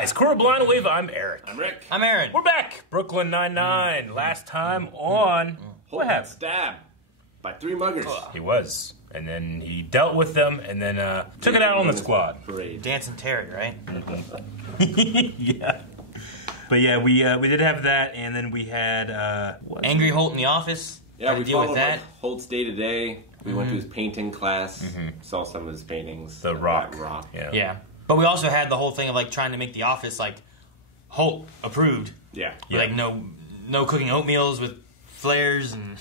guys, Blind Wave, I'm Eric. I'm Rick. I'm Aaron. We're back. Brooklyn Nine-Nine. Last time on... What happened? Stabbed by 3 muggers. He was. And then he dealt with them and then took it out on the squad. Parade. Dancing Terry, right? Yeah. But yeah, we did have that, and then we had... Angry Holt in the office. Yeah, we deal with followed that. Holt's day-to-day. We went to his painting class, saw some of his paintings. The rock. Yeah. Yeah. But we also had the whole thing of like trying to make the office like Holt approved. Yeah. Like no cooking oatmeals with flares and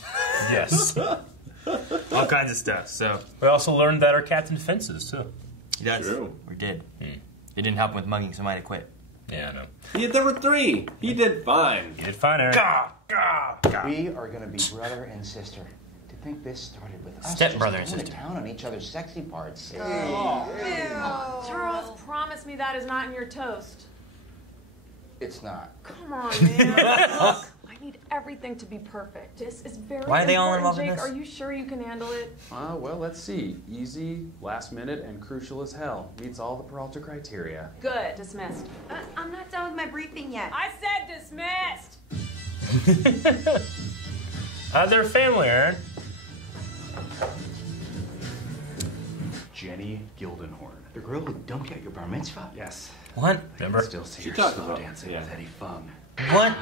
Yes. all kinds of stuff. So We also learned that our captain fences, too. he does. True. Or did. It didn't help him with mugging, so might have quit. Yeah, I know. There were 3. He did fine. You did fine, Eric. We are going to be brother and sister. To think this started with us Stepbrother just and going to sister. town on each other's sexy parts. Charles, promise me that is not in your toast. It's not. Come on, man. Look, I need everything to be perfect. This is very Why are they all important, involved in Jake. this? Are you sure you can handle it? Well, let's see. Easy, last minute, and crucial as hell. Meets all the Peralta criteria. Good. Dismissed. I'm not done with my briefing yet. I said dismissed. They're family, Aaron. Jenny Gildenhorn. The girl who dumped you at your bar mitzvah? Yes. What? Remember? Still see She her talked slow about- dancing yeah. with Eddie Fung. What?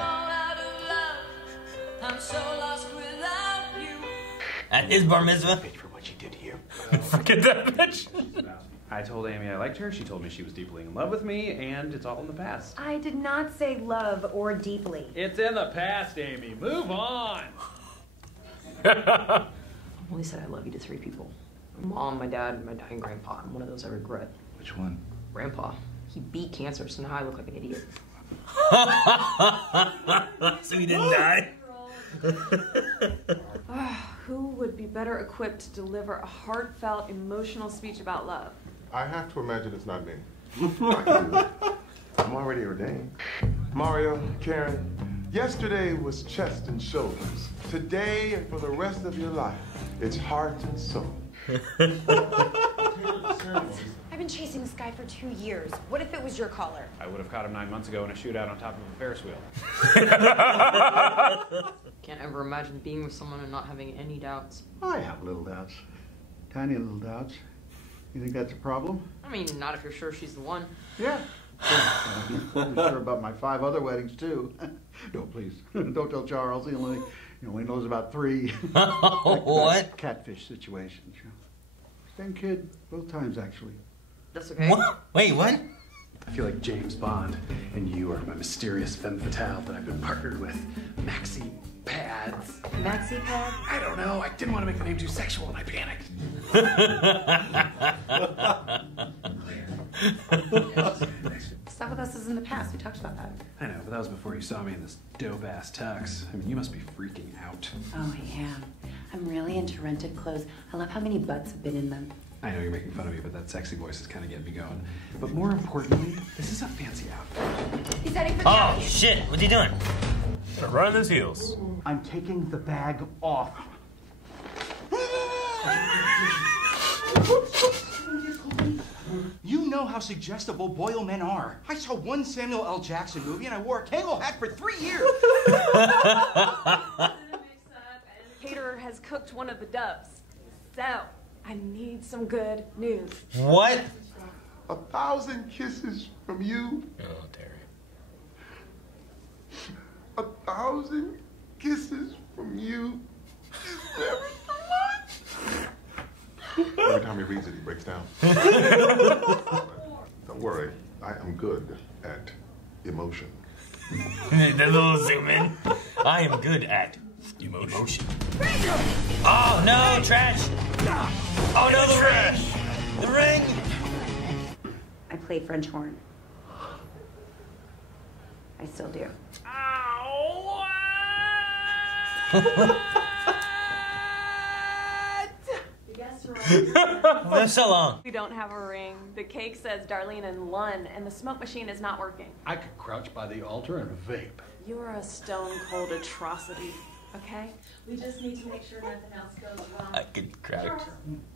At his bar mitzvah? Bitch for what she did to you. Forget that bitch. I told Amy I liked her, she told me she was deeply in love with me, and it's all in the past. I did not say love or deeply. It's in the past, Amy. Move on! I only said I love you to 3 people. My mom, my dad, and my dying grandpa. I'm one of those I regret. Which one? Grandpa. He beat cancer, so now I look like an idiot. So he didn't die? Who would be better equipped to deliver a heartfelt, emotional speech about love? I have to imagine it's not me. I can do it. I'm already ordained. Mario, Karen, yesterday was chest and shoulders. Today and for the rest of your life, it's heart and soul. I've been chasing this guy for 2 years. What if it was your caller? I would have caught him 9 months ago in a shootout on top of a Ferris wheel. Can't ever imagine being with someone and not having any doubts. I have little doubts. Tiny little doubts. You think that's a problem? I mean, not if you're sure she's the one. Yeah. I'm sure about my 5 other weddings, too. Don't, please. Don't tell Charles. He only knows about 3. What? Catfish situations. Same kid, both times, actually. That's okay. What? Wait, what? I feel like James Bond, and you are my mysterious femme fatale that I've been partnered with. Maxi Pads. Maxi pad? I don't know. I didn't want to make the name too sexual, and I panicked. Stuff with us is in the past. We talked about that. I know, but that was before you saw me in this dope-ass tux. I mean, you must be freaking out. Oh, I am. I'm really into rented clothes. I love how many butts have been in them. I know you're making fun of me, but that sexy voice is kind of getting me going. But more importantly, this is a fancy outfit. He's heading for the Oh, shit. What's he doing? They're running his heels. I'm taking the bag off. You know how suggestible Boyle men are. I saw one Samuel L. Jackson movie and I wore a Kangol hat for 3 years. Caterer has cooked one of the doves. So, I need some good news. What? 1,000 kisses from you. Oh, Terry. 1,000 kisses from you. Is never too much. Every time he reads it, he breaks down. Don't worry, I am good at emotion. The little zoom in. I am good at emotion. Oh, no, trash. Oh, no, the ring. The ring. I played French horn. I still do. That's so long. We don't have a ring. The cake says Darlene and Lun, and the smoke machine is not working. I could crouch by the altar and vape. You're a stone-cold atrocity, okay? We just need to make sure nothing else goes wrong. I could crouch.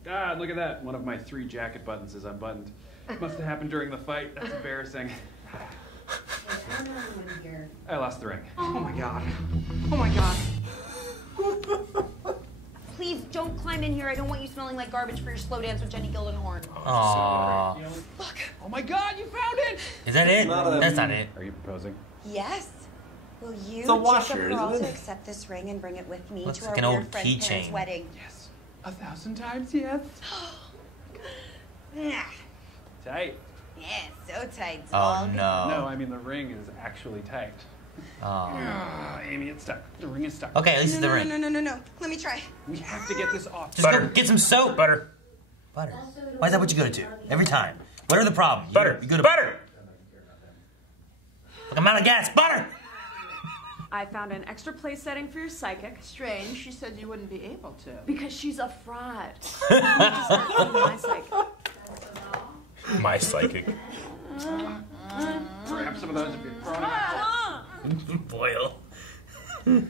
God, look at that. One of my 3 jacket buttons is unbuttoned. Must have happened during the fight. That's embarrassing. I lost the ring. Oh my god. Oh my god. Please don't climb in here. I don't want you smelling like garbage for your slow dance with Jenny Gildenhorn. Aww. Look. Oh my god, you found it! Is that it? That's not it. Are you proposing? Yes. Will you, It's a washer, Jacob isn't Peralta, it? accept this ring and bring it with me Looks to like our an weird old friend's parents' keychain. wedding? Yes. 1,000 times yes. Tight. Yeah, so tight. It's Oh all no. No, I mean the ring is actually tight. Oh. Amy, it's stuck. The ring is stuck. Okay, at least it's the No. ring. No. Let me try. We have to get this off. Just go get some soap. Butter. Butter. Why is that what you go to? Every time. Whatever the problem. Butter. You go to Butter. Look, I'm out of gas. Butter. I found an extra place setting for your psychic. Strange. She said you wouldn't be able to. Because she's a fraud. You need to start seeing my psychic. My psychic. Grab some of those if you're throwing Boyle. No,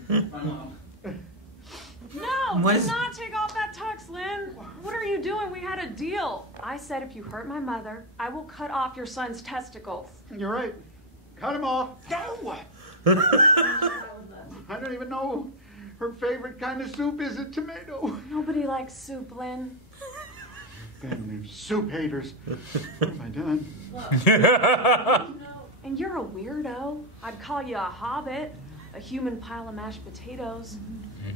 What do is- not take off that tux, Lynn. What are you doing? We had a deal. I said if you hurt my mother, I will cut off your son's testicles. You're right. Cut him off. No! I don't even know her favorite kind of soup is a tomato. Nobody likes soup, Lynn. Family of soup haters. What have I done? And you're a weirdo. I'd call you a hobbit, a human pile of mashed potatoes.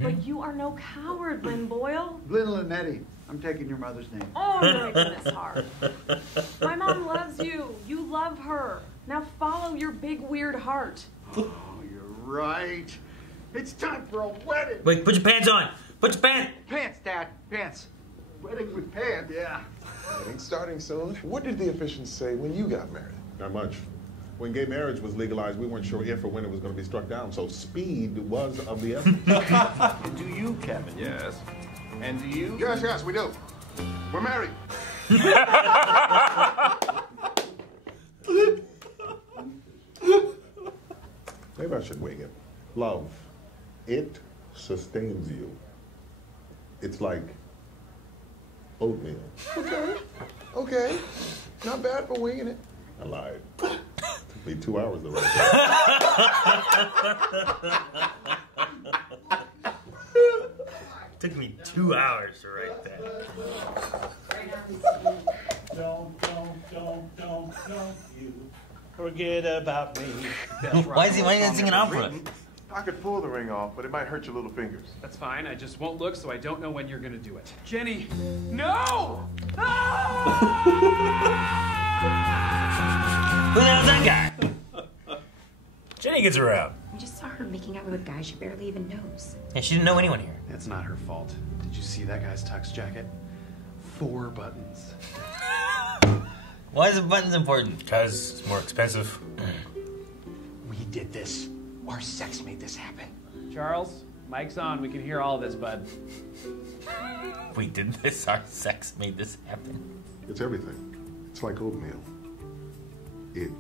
But you are no coward, Lynn Boyle. Boyle-Linetti. I'm taking your mother's name. Oh, you're making this hard. My mom loves you. You love her. Now follow your big weird heart. Oh, you're right. It's time for a wedding. Wait, put your pants on. Put your pants. Pants, Dad. Pants. Wedding with pants. Yeah. Wedding starting soon. What did the officials say when you got married? Not much. When gay marriage was legalized, we weren't sure if or when it was going to be struck down, so speed was of the essence. Do you, Kevin? Yes. And do you? Yes, we do. We're married. Maybe I should wing it. Love, it sustains you. It's like oatmeal. Okay. Not bad for winging it. I lied. Took me 2 hours to write that. Took me 2 hours to write that. Don't you forget about me. Why is he singing opera? I could pull the ring off, but it might hurt your little fingers. That's fine. I just won't look, so I don't know when you're gonna do it. Jenny, no! Who the hell's that guy? Jenny gets around. We just saw her making out with a guy she barely even knows. Yeah, she didn't know anyone here. It's not her fault. Did you see that guy's tux jacket? 4 buttons. Why is the buttons important? Because it's more expensive. We did this. Our sex made this happen. Charles, mic's on. We can hear all of this, bud. We did this. Our sex made this happen. It's everything. It's like oatmeal. It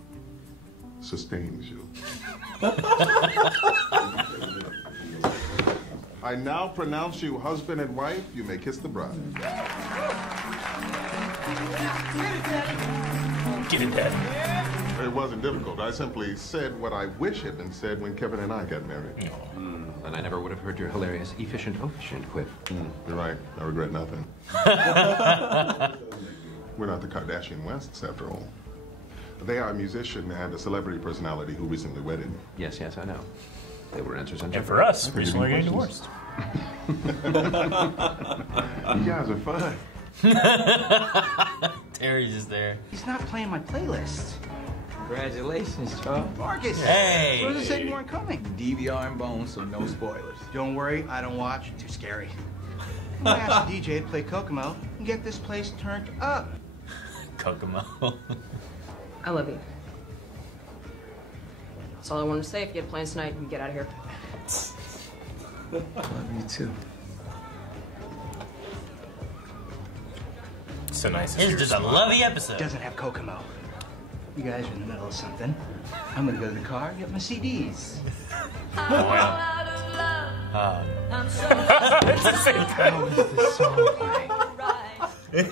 sustains you. I now pronounce you husband and wife. You may kiss the bride. Get it, Dad. It wasn't difficult. I simply said what I wish had been said when Kevin and I got married. Then I never would have heard your hilarious efficient quip. You're right. I regret nothing. We're not the Kardashian Wests, after all. They are a musician and a celebrity personality who recently wedded. Yes, I know. They were answers on And for us, recently getting questions. divorced. You guys are fun. Terry's just there. He's not playing my playlist. Congratulations, Charles. Marcus! Hey! Who said you weren't coming? DVR and bones, so no spoilers. Don't worry, I don't watch. Too scary. I'm gonna ask the DJ to play Kokomo and get this place turned up. Kokomo. I love you. That's all I wanted to say. If you had plans tonight, you can get out of here. I love you too. So nice. This is just a lovey episode. Doesn't have Kokomo. You guys are in the middle of something. I'm gonna go to the car and get my CDs. It's the same How is this song playing?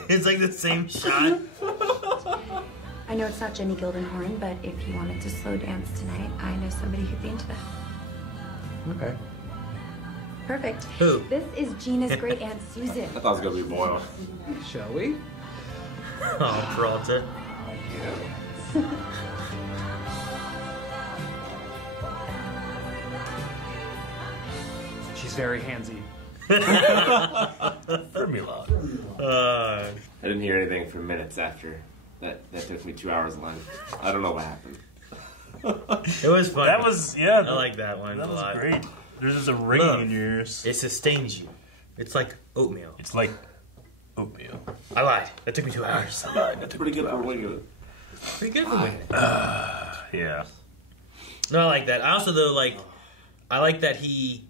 It's like the same shot. I I know it's not Jenny Gildenhorn, but if you wanted to slow dance tonight, I know somebody who'd be into that. Okay. Perfect. Who? This is Gina's great aunt Susan. I thought it was gonna be Boyle. Shall we? Oh, Peralta. She's very handsy. Formula. I didn't hear anything for minutes after. That took me 2 hours long. I don't know what happened. It was fun. That was, yeah. I like that one That a was lot. great. There's just a ringing Look, in your ears. It sustains you. It's like oatmeal. It's like oatmeal. I lied. That took me 2 hours. I lied. That took Pretty me good 2 for hours. winging it. Pretty good for winging it. Yeah. No, I like that. I also, though, like, I like that he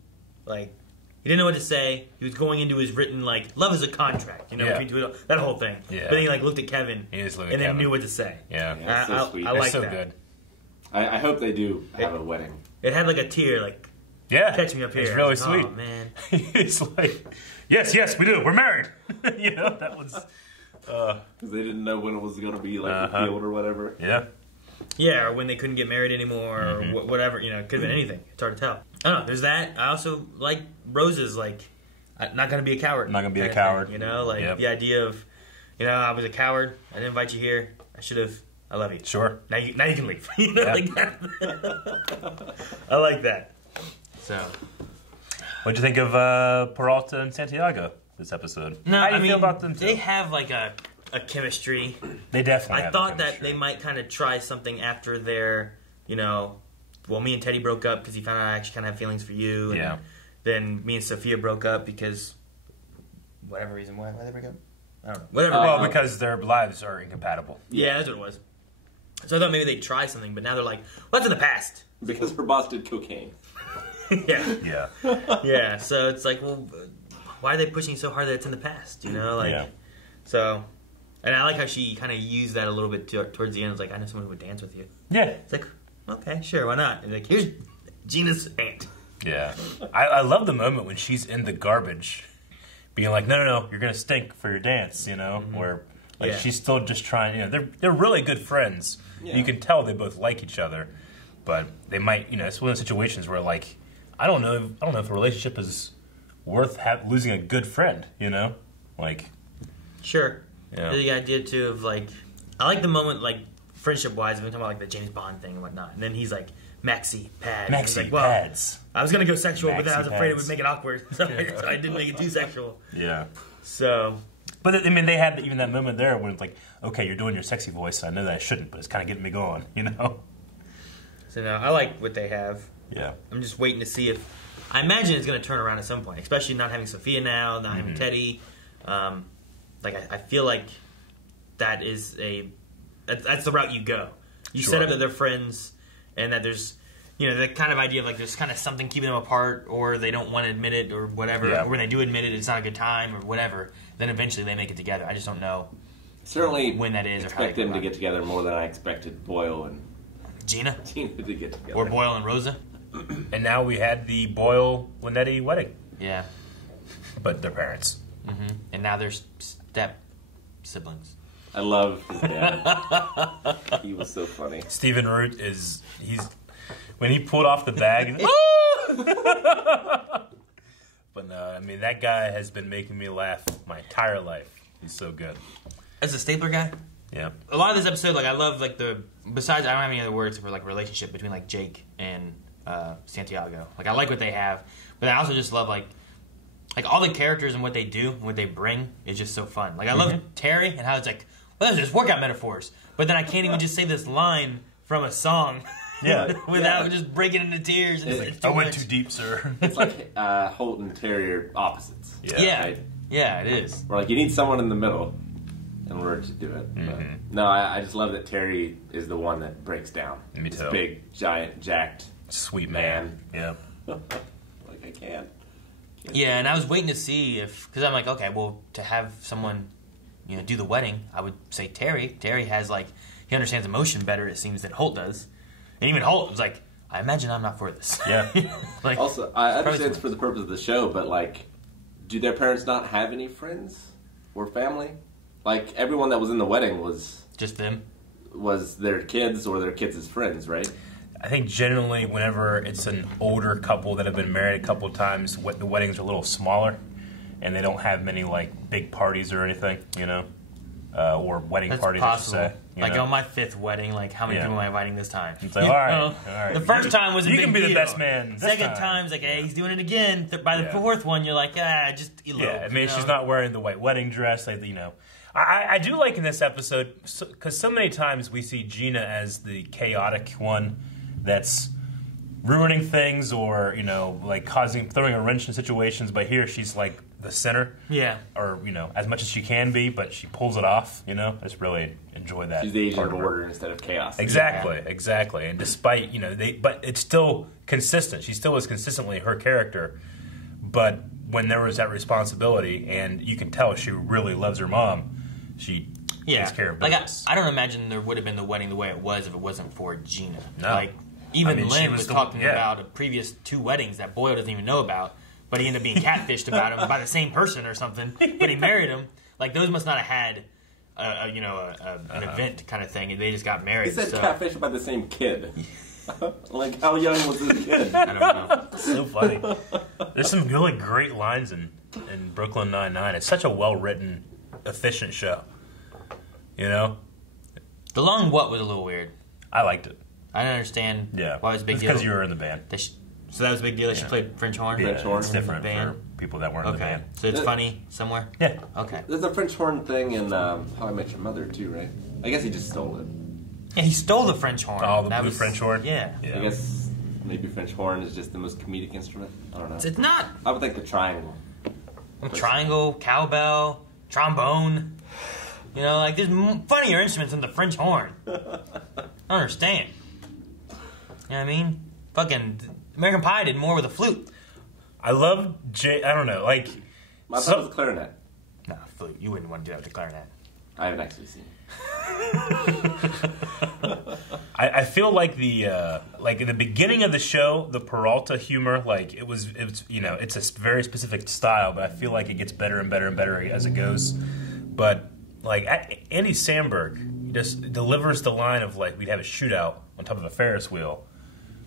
didn't know what to say. He was going into his written, like, love is a contract, you know, Yeah. between that whole thing. Yeah. But then he, like, looked at Kevin He just looked and at then Kevin. knew what to say. Yeah. Yeah, it's so sweet. I It's like so that. good. I hope they do have a wedding. It had, like, a tear, like, Yeah. catch me up here. It's I really was like, sweet. Oh, man. It's like, yes, we do. We're married. You know, that was... Because they didn't know when it was going to be, like, revealed or whatever. Yeah. Yeah, or when they couldn't get married anymore, or whatever. You know, it could have been anything. It's hard to tell. I don't know. There's that. I also like Rose's, like, not going to be a coward. Not gonna be a kinda coward. thing, you know, like Yep. the idea of, you know, I was a coward. I didn't invite you here. I should have. I love you. Sure. Now you can leave. You know, Yep. like that. I like that. So. What'd you think of Peralta and Santiago this episode? No, How do you I mean, feel about them two? they have like a chemistry. They definitely I have thought a that chemistry. they might kind of try something after their, you know, well, me and Teddy broke up because he found out I actually kind of have feelings for you. And Yeah. then me and Sophia broke up because whatever reason. Why they break up? I don't know. Whatever. Well, reason. because their lives are incompatible. Yeah, that's what it was. So I thought maybe they'd try something, but now they're like, well, that's in the past. Because her boss did cocaine. Yeah. Yeah. Yeah, so it's like, well, why are they pushing so hard that it's in the past? You know, like, Yeah. so, and I like how she kind of used that a little bit towards the end. It's like, I know someone who would dance with you. Yeah. It's like, okay, sure, why not? And like, here's Gina's aunt. Yeah. I love the moment when she's in the garbage being like, no, you're going to stink for your dance, you know? Where, like, Yeah. she's still just trying, you know, they're really good friends. Yeah. You can tell they both like each other, but they might, you know, it's one of those situations where, like, I don't know if a relationship is worth losing a good friend, you know? Like, Sure. Yeah. The idea, too, of like, I like the moment, like, friendship-wise, we're talking about, like, the James Bond thing and whatnot. And then he's like, Maxi pads. And it's Maxi like, well, pads. I was going to go sexual, but then I was Maxi afraid it pads. would make it awkward. So I didn't make it too sexual. Yeah. So, But, I mean, they had even that moment there when it's like, okay, you're doing your sexy voice. I know that I shouldn't, but it's kind of getting me going, you know? so no, I like what they have. Yeah. I'm just waiting to see if... I imagine it's going to turn around at some point, especially not having Sophia now, not having Teddy. I feel like that's the route you go. You Sure. set up that they're friends and that there's, you know, the kind of idea of like there's kind of something keeping them apart or they don't want to admit it or whatever. Yeah. Or when they do admit it, it's not a good time or whatever. Then eventually they make it together. I just don't know Certainly when that is or how they expect them go to about get it. together more than I expected Boyle and Gina? Gina to get together. Or Boyle and Rosa? And now we had the Boyle-Linetti wedding. Yeah. But their parents. Mm-hmm. And now they're step siblings. I love his dad. He was so funny. Stephen Root when he pulled off the bag. But no, I mean, that guy has been making me laugh my entire life. He's so good. As a stapler guy? Yeah. A lot of this episode, like, I love, like, besides, I don't have any other words for, like, relationship between, like, Jake and Santiago. Like, I like what they have, but I also just love, like, all the characters and what they do and what they bring is just so fun. Like, I love Terry and how it's like, well, there's just workout metaphors, but then I can't even just say this line from a song without just breaking into tears. And it's too I went much. too deep, sir. It's like Holt and Terry are opposites. Yeah. Right? Yeah, it is. Or like you need someone in the middle in order to do it. But no, I just love that Terry is the one that breaks down. Me This too. big, giant, jacked, sweet man. Yeah. Like I can't. Yeah, and I was waiting to see because I'm like, okay, well, to have someone, you know, do the wedding, I would say Terry. Terry has, like, he understands emotion better, it seems, than Holt does. And even Holt was like, I imagine I'm not for this. Yeah. Like, also, I understand probably it's for the purpose of the show, but, like, do their parents not have any friends or family? Like, everyone that was in the wedding was... Just them? was their kids or their kids' friends, right? I think generally whenever it's an older couple that have been married a couple of times, the weddings are a little smaller, and they don't have many like big parties or anything, you know, or wedding That's parties. possible. I should say. Like know? on my 5th wedding, like how many people am I inviting this time? It's like, all right, all right. The first time was a you big can be deal. the best man. This Second time's like, hey, he's doing it again. By the 4th one, you're like, just elope. Yeah, I mean, you know? she's not wearing the white wedding dress. Like, you know, I do like in this episode because so many times we see Gina as the chaotic one that's ruining things or, you know, like throwing a wrench in situations. But here she's like the center. Yeah. Or, you know, as much as she can be, but she pulls it off, you know. I just really enjoy that. She's the agent part of of her. order instead of chaos. Exactly, exactly. And despite, you know, but it's still consistent. She still is consistently her character. But when there was that responsibility, and you can tell she really loves her mom, she takes care of business. I don't imagine there would have been the wedding the way it was if it wasn't for Gina. No. Like, even I mean, she Lynn was was the- talking yeah. about a previous 2 weddings that Boyle doesn't even know about, but he ended up being catfished about him by the same person or something, but he married him. Like, those must not have had, an event kind of thing, and they just got married. He said so. catfish by the same kid. Like, how young was this kid? I don't know. It's so funny. There's some really great lines in Brooklyn Nine-Nine. It's such a well-written, efficient show. You know? The long what was a little weird. I liked it. I didn't understand why it was a big It's deal. because you were in the band. So that was a big deal that she played French horn? Yeah, French horn it's in the different band? for people that weren't in the band. So it's funny somewhere? Yeah. Okay. There's a French horn thing in How I Met Your Mother, too, right? I guess he just stole it. Yeah, he stole the French horn. Oh, the That blue was- French horn? Yeah. I guess maybe French horn is just the most comedic instrument. I don't know. It's not. I would think the triangle. Triangle, cowbell, trombone. You know, like there's funnier instruments than the French horn. I don't understand. You know what I mean? Fucking American Pie did more with a flute. I love I don't know, like... I thought it was clarinet. Nah, flute. You wouldn't want to do that with the clarinet. I haven't actually seen it. I feel like like in the beginning of the show, the Peralta humor, like it's you know, it's a very specific style, but I feel like it gets better and better and better as it goes. But like Andy Samberg just delivers the line of like we'd have a shootout on top of a Ferris wheel,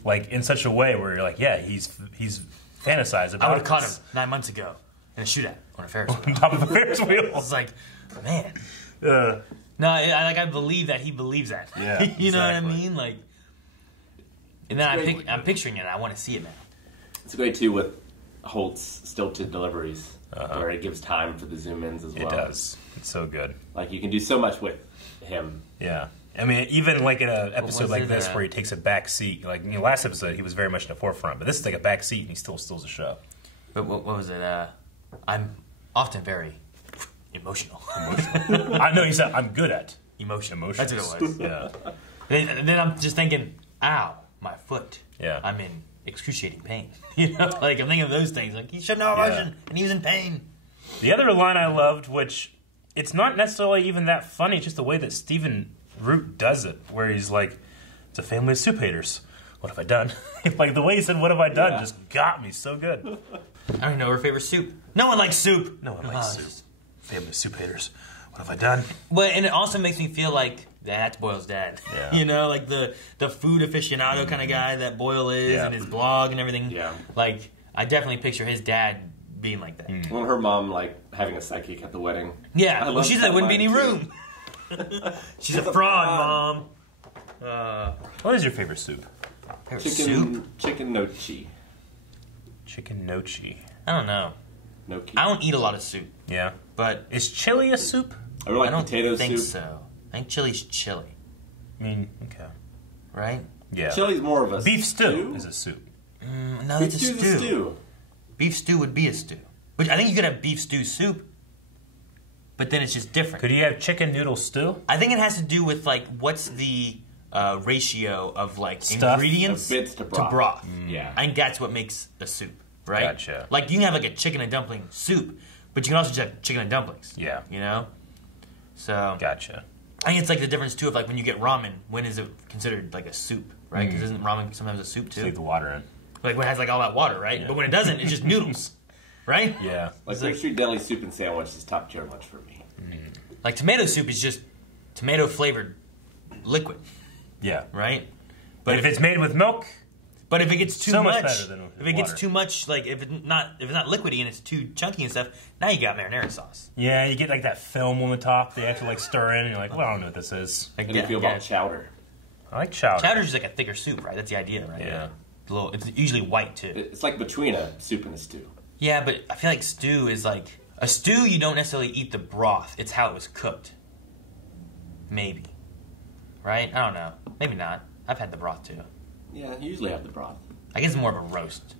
like in such a way where you're like, yeah, he's fantasized about. I would have caught him this. 9 months ago in a shootout on a Ferris wheel. On top of a Ferris wheel. It's like, man. No, I believe that he believes that. Yeah, you know what I exactly. mean? Like, and then I'm picturing it. I want to see it now. It's great, too, with Holt's stilted deliveries, where it gives time for the zoom-ins as well. It does. It's so good. Like, you can do so much with him. Yeah. I mean, even like in an episode was like it, this where he takes a back seat, like in the last episode, he was very much in the forefront, but this is like a back seat and he still steals the show. But what was it? I'm often very emotional. I know you said I'm good at emotion. Emotions. That's what it was. Yeah. And then I'm just thinking, ow, my foot. Yeah. I'm in excruciating pain. You know, like I'm thinking of those things. Like he showed no emotion, and he was in pain. The other line I loved, which it's not necessarily even that funny, it's just the way that Stephen Root does it, where he's like, it's a family of soup haters. What have I done? Like the way he said, what have I done, just got me so good. I don't even know her favorite soup. No one likes soup. No one likes soup. Family of soup haters. What have I done? But and it also makes me feel like that's Boyle's dad. Yeah. You know, like the food aficionado kind of guy that Boyle is, and his blog and everything. Yeah. Like I definitely picture his dad being like that. Well, her mom, like, having a psychic at the wedding. Yeah. I Well, love she said that there wouldn't be any line, room. too. She's a fraud, Mom. What is your favorite soup? Chicken nochi. Chicken nochi. I don't know. Gnocchi. I don't eat a lot of soup. Yeah. But is chili a soup? I really like don't potato think soup. so. I think chili's chili. I mean, okay. Right? Yeah. Chili's more of a beef stew is a soup. No, Beef it's a stew's stew. a stew. Beef stew would be a stew. Which I think you could have beef stew soup, but then it's just different. Could you have chicken noodle stew? I think it has to do with like what's the ratio of like Stuff? ingredients Of bits to broth. Yeah, I think that's what makes a soup, right? Gotcha. Like you can have like a chicken and dumpling soup, but you can also just have chicken and dumplings. Yeah. You know. So Gotcha. I think it's like the difference too of like when you get ramen, when is it considered like a soup, right? Because isn't ramen sometimes a soup too? Leave the water in. Like when it has like all that water, right? But when it doesn't, it's just noodles, right? Yeah. Like, Third Street Deli soup and sandwich is top tier lunch for me. Like tomato soup is just tomato flavored liquid. Yeah. Right? But if it's made with milk, but if it gets too so much, better than if it gets too much, like if it's not liquidy and it's too chunky and stuff, now you got marinara sauce. Yeah, you get like that film on the top that you have to like stir in, and you're like, well, I don't know what this is. How do you feel about chowder? I like chowder. Chowder's just like a thicker soup, right? That's the idea, right? Yeah. It's usually white too. It's like between a soup and a stew. Yeah, but I feel like stew is like a stew. You don't necessarily eat the broth; it's how it was cooked. Maybe, right? I don't know. Maybe not. I've had the broth too. Yeah, you usually have the broth. I guess it's more of a roast.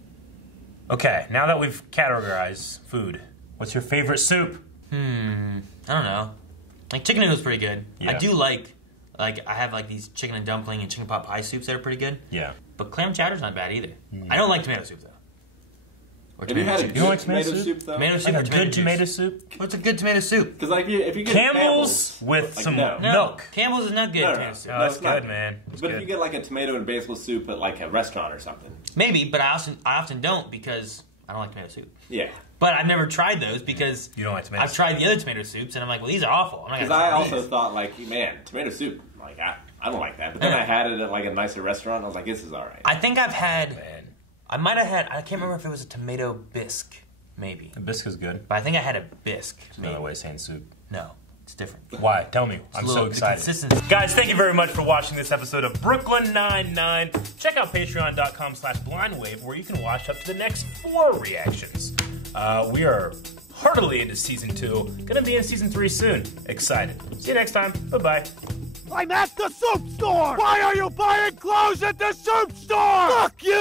Okay, now that we've categorized food, what's your favorite soup? I don't know. Like chicken noodle's pretty good. Yeah. I do like I have like these chicken and dumpling and chicken pot pie soups that are pretty good. Yeah. But clam chowder's not bad either. I don't like tomato soup though. Or Have you had a good You don't like tomato soup though? Tomato soup Like or a tomato good juice? tomato soup? What's a good tomato soup? Because like if you get Campbell's with like, some no. milk. Campbell's is not good No, tomato soup. Oh, that's it's not. good, man. It's But good. if you get like a tomato and basil soup at like a restaurant or something. Maybe, but I often don't because I don't like tomato soup. Yeah. But I've never tried those because You don't like tomato I've tried the other tomato soups and I'm like, well, these are awful. I'm not Because gonna I try also these. thought like, man, tomato soup. Like I don't like that. But then I had it at like a nicer restaurant. And I was like, this is all right. I think I've had. I might have had. I can't remember if it was a tomato bisque, maybe. The bisque is good. But I think I had a bisque. It's another way of saying soup. No, it's different. Why? Tell me. I'm a so little- the excited. consistency. Guys, thank you very much for watching this episode of Brooklyn Nine-Nine. Check out patreon.com/blindwave where you can watch up to the next 4 reactions. We are heartily into season 2. Gonna be in season 3 soon. Excited. See you next time. Bye-bye. I'm at the soup store! Why are you buying clothes at the soup store? Fuck you!